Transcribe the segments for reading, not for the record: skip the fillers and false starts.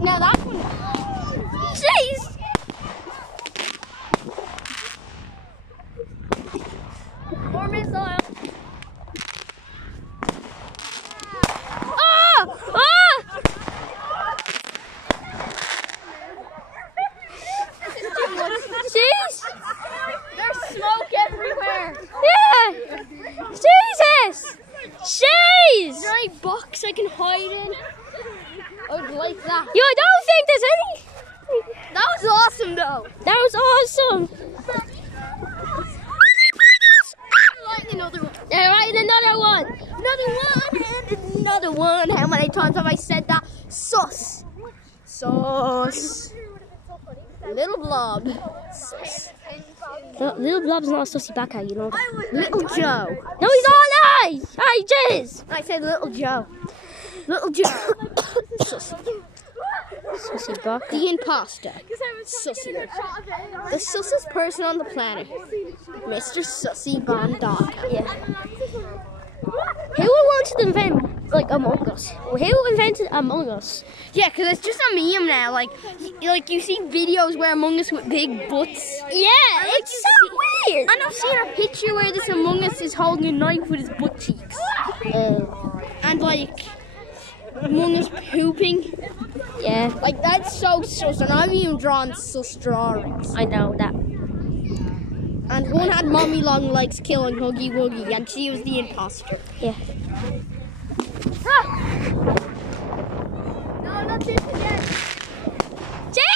Now that one. Jeez. More missile. Jeez! There's smoke everywhere! Yeah! Jesus! Jeez! Is there any box I can hide in? I would like that. Yo, I don't think there's any. That was awesome though. That was awesome. Like another one. Yeah, right, another one. Another one and another one. How many times have I said that? Sus. Sus. Little blob. Sus. Little blob's not a sussy backer, you know. Little Joe. No, he's not. Hey, jizz. I said little Joe. Little Joe. Sussy. Sussy backer. The imposter. Sussy. The sussest person on the planet. Mr. Sussy Bondog. Yeah. Who wanted to invent, like, Among Us? Who invented Among Us? Yeah, because it's just a meme now. Like you see videos where Among Us with big butts. Yeah, it's so weird. And I've seen a picture where this Among Us is holding a knife with his butt cheeks. And, like, Among Us pooping. Yeah. Like, that's so sus. And I've even drawn sus drawings. I know that. And one had Mommy Long Legs killing Huggy Wuggy, and she was the imposter. Yeah. Ah! No, not this again. Jesus!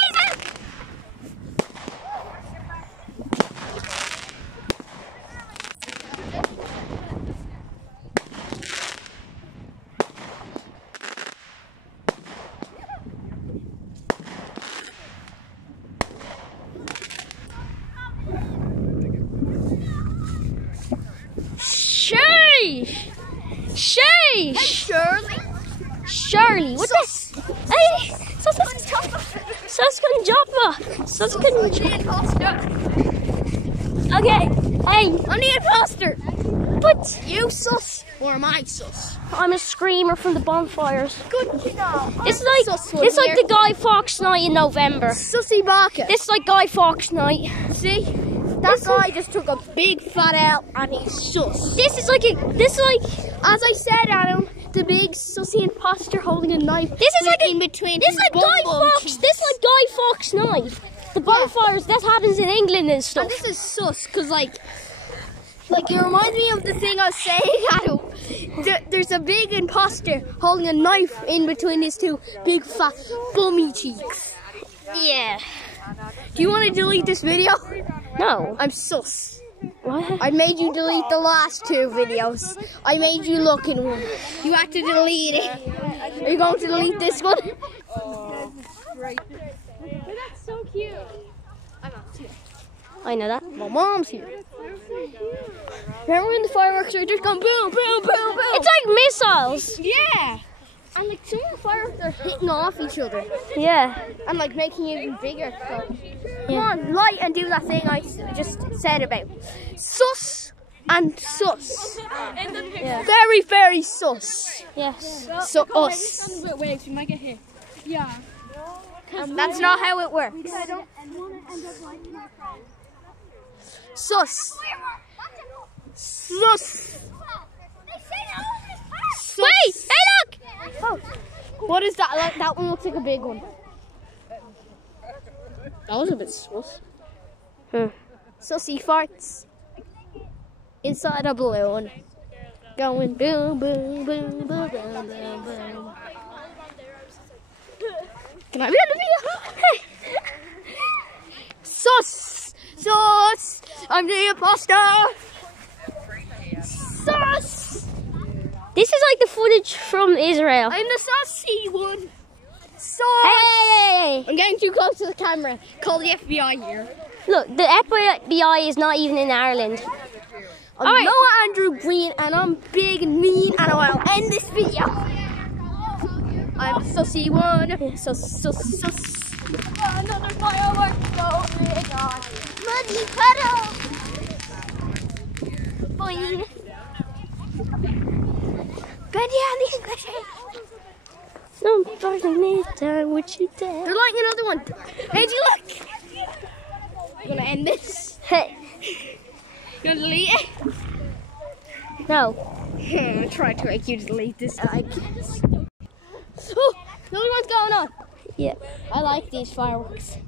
Sheesh! Hey, Shirley! Shirley, what the? Hey! Suskan Joppa! Okay, hey! I'm the imposter! But you sus, or am I sus? I'm a screamer from the bonfires. Good to know. It's like the Guy Fawkes night in November. Sussy Barker. It's like Guy Fawkes night. See? That guy just took a big fat L and he's sus. This is like, as I said, Adam, the big sussy imposter holding a knife. This is like in between. This is like Guy Fawkes. This is like Guy Fawkes night. The bonfires. That happens in England and stuff. And this is sus because like it reminds me of the thing I was saying, Adam. There's a big imposter holding a knife in between his two big fat bummy cheeks. Yeah. Do you want to delete this video? No. I'm sus. What? I made you delete the last two videos. I made you look in one. You have to delete it. Are you going to delete this one? Oh, great. But that's so cute. I'm not too. I know that. My mom's here. Remember when the fireworks are just going boom, boom, boom, boom? It's like missiles. Yeah. And like some of the fireworks are hitting off each other. Yeah. And like making it even bigger. So. Come on, light and do that thing I just said about. Sus and sus. Yeah. Very, very sus. Yes. So us. We might get hit. Yeah. That's not how it works. Sus. Sus. Wait! Hey, look! Oh. What is that? That one looks like a big one. That was a bit sus. Sussy farts inside a balloon, going boom, boom, boom, boom, boom, boom, boom. Can I be on the video? Hey. Sus! Sus! I'm the imposter! Sus! This is like the footage from Israel. I'm the sussy one. Sus! Hey! I'm getting too close to the camera. Call the FBI here. Look, the FBI is not even in Ireland. I'm Noah Andrew Green, and I'm big and mean, and I'll end this video. I'm sussy one. Sus. Another firework going on. Muddy puddle. Boing. Good, yeah, No, burning me down with you there. They're lighting another one. Hey, do you look? I'm gonna end this. Hey. You wanna delete it? No. I'm gonna try to make you delete this. I guess. Oh, another one's going on. Yeah. I like these fireworks.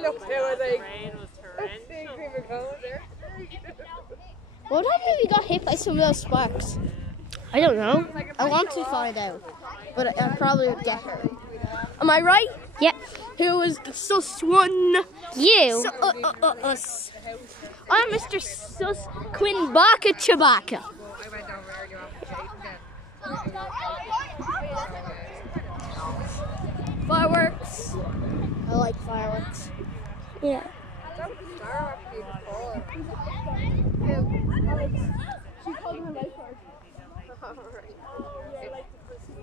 Look how are they? What happened if we got hit by some of those sparks? I don't know. I want to find out, but I probably would get hurt. Am I right? Yeah. Who is the sus one? You. Us. I'm Mr. Sus Quinn Baka Chewbacca. Fireworks. I like fireworks. Yeah.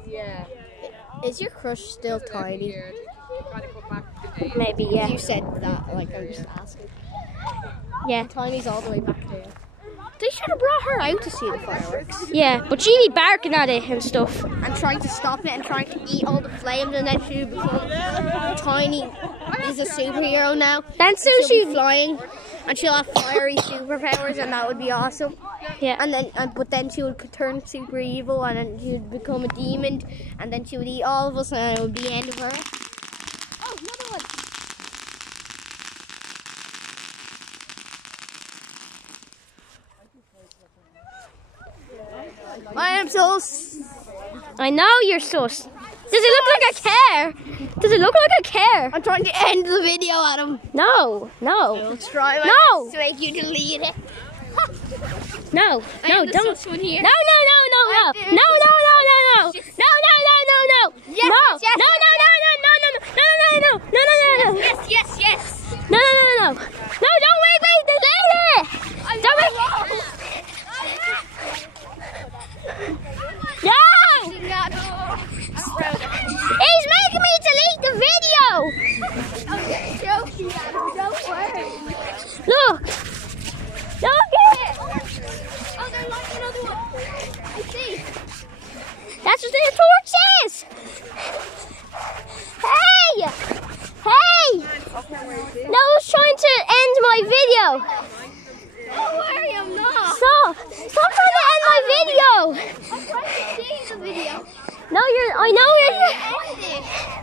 Yeah. Is your crush still tiny? Maybe, yeah. You said that, like I'm just asking. Yeah. Tiny's all the way back there. They should have brought her out to see the fireworks. Yeah, but she'd be barking at it and stuff. And trying to stop it and trying to eat all the flames, and then she would become Tiny is a superhero now. Then She'll she'd be flying, and she'll have fiery superpowers, and that would be awesome. Yeah. And then, but then she would turn super evil, and then she would become a demon, and then she would eat all of us, and it would be the end of her. Oh, another one! I am so. I know you're sus. Does it look like I care? Does it look like I care? I'm trying to end the video, Adam. No, no. I'll try my No. best to make you delete it. No, no, the don't. sus one here. No, no, no, no, no. I No, did. no, no, no, no, no. No, no, no, no, no. Yes, No, yes, yes, no, no, no, no, no, no, no, no, no, no, no, no. Yes, yes, yes. No, no, no, no, no. No, don't make me delete it. Don't make No! He's making me delete the video. I'm joking, Adam. Don't worry. Look. Look at it. Oh, they're like another one. I see. That's what the report says. Hey! Hey! No, I was trying to end my video. Don't worry, I'm not. Stop! Stop trying to end my video. I'm trying to see the video. No, I know you're. End it.